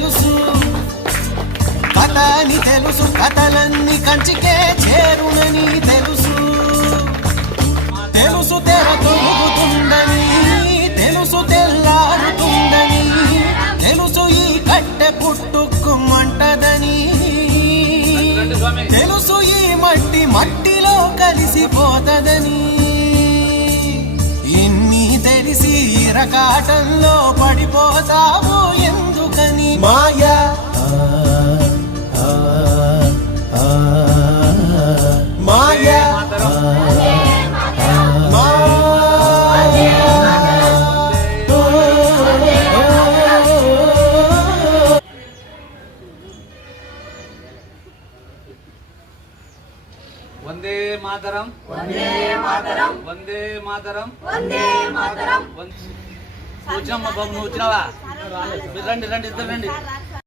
తెలుసు, కథ అని తెలుసు, కథలన్నీ కంచికే చేరునని తెలుసు. తెలుసు తెర తొలుగుతుందని, తెలుసు తెల్లారుతుందని, తెలుసు ఈ కట్టె పుట్టుకుమంటదని, తెలుసు ఈ మట్టి మట్టిలో కలిసిపోతదని. ఇన్ని తెలిసి ఇరకాటంలో పడిపోతావు ఎందుకని? మాయా మాయా వందే మాతరం, వందే మాతరం, వందే మాతరం, వందే మాతరం. వచ్చినమ్మా బాబు, నువ్వు వచ్చినావా? రండి రండి, ఇద్దరు రండి.